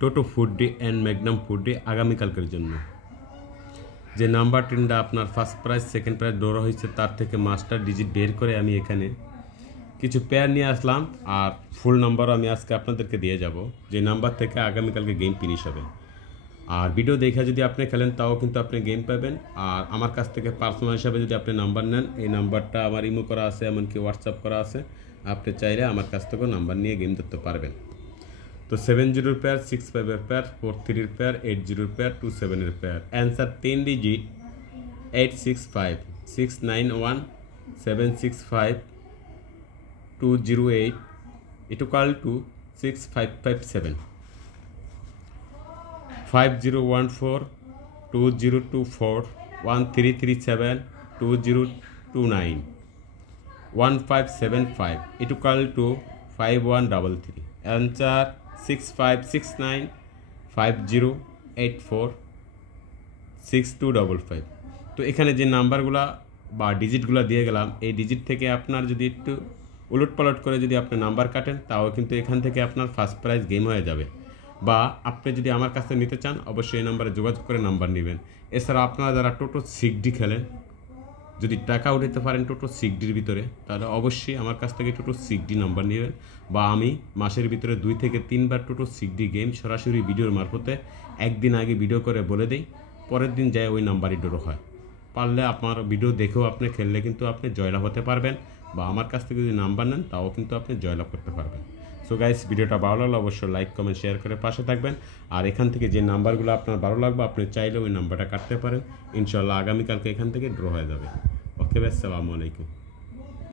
Toto food day and Magnum food day আগামীকালকের জন্য। যে নাম্বার টিনটা আপনার first prize second prize draw হয়েছে তার থেকে মাস্টার ডিজিট বের করে আমি এখানে কিছু পেয়ার নিয়ে আসলাম, আর ফুল নাম্বারও আমি আজকে আপনাদেরকে দিয়ে যাব, যে নাম্বার থেকে আগামীকালকে গেম ফিনিশ হবে। আর ভিডিও দেখে যদি আপনি খেলেন তাও কিন্তু আপনি গেম পাবেন। আর আমার কাছ থেকে পার্সোনাল হিসাবে যদি আপনি নাম্বার নেন, এই নাম্বারটা আমার ইমো করা আছে, এমনকি হোয়াটসঅ্যাপ করা আছে, আপনি চাইলে আমার কাছ থেকেও নাম্বার নিয়ে গেম ধরতে পারবেন। তো 70 pair, 65 pair, 43 pair, 80 pair, 27 pair. Answer 10 digit 865 691 765 208 = 6557 5014 2024 1337 2029 1575 = 5133। Answer 6569 5084 6255। তো এখানে যে নাম্বারগুলা বা ডিজিটগুলো দিয়ে গেলাম, এই ডিজিট থেকে আপনার যদি একটু উলটপালট করে যদি আপনি নাম্বার কাটেন তাও কিন্তু এখান থেকে আপনার ফার্স্ট প্রাইজ গেম হয়ে যাবে। বা আপনি যদি আমার কাছে নিতে চান অবশ্যই এই নাম্বারে যোগাযোগ করে নাম্বার নেবেন। এছাড়া আপনারা যারা টোটো 6D খেলেন, যদি টাকা উঠাতে পারেন টোটো 6Dর ভিতরে, তাহলে অবশ্যই আমার কাছ থেকে টোটো 6D নাম্বার নেবেন। বা আমি মাসের ভিতরে 2 থেকে 3 বার টোটো 6D গেম সরাসরি ভিডিওর মারফতে একদিন আগে ভিডিও করে বলে দেই, পরের দিন যায় ওই নাম্বারই ড্র হয়। পারলে আপনার ভিডিও দেখেও আপনি খেললে কিন্তু আপনি জয়লাভ হতে পারবেন, বা আমার কাছ থেকে যদি নাম্বার নেন তাও কিন্তু আপনি জয়লাভ করতে পারবেন। সো গাইস, ভিডিওটা ভালো লাগলে অবশ্যই লাইক কমেন্ট শেয়ার করে পাশে থাকবেন। আর এখান থেকে যে নাম্বারগুলো আপনার ভালো লাগবে আপনি চাইলে ওই নাম্বারটা কাটতে পারেন। ইনশাল্লাহ আগামীকালকে এখান থেকে ড্র হয়ে যাবে। ওকে, আসসালামু আলাইকুম।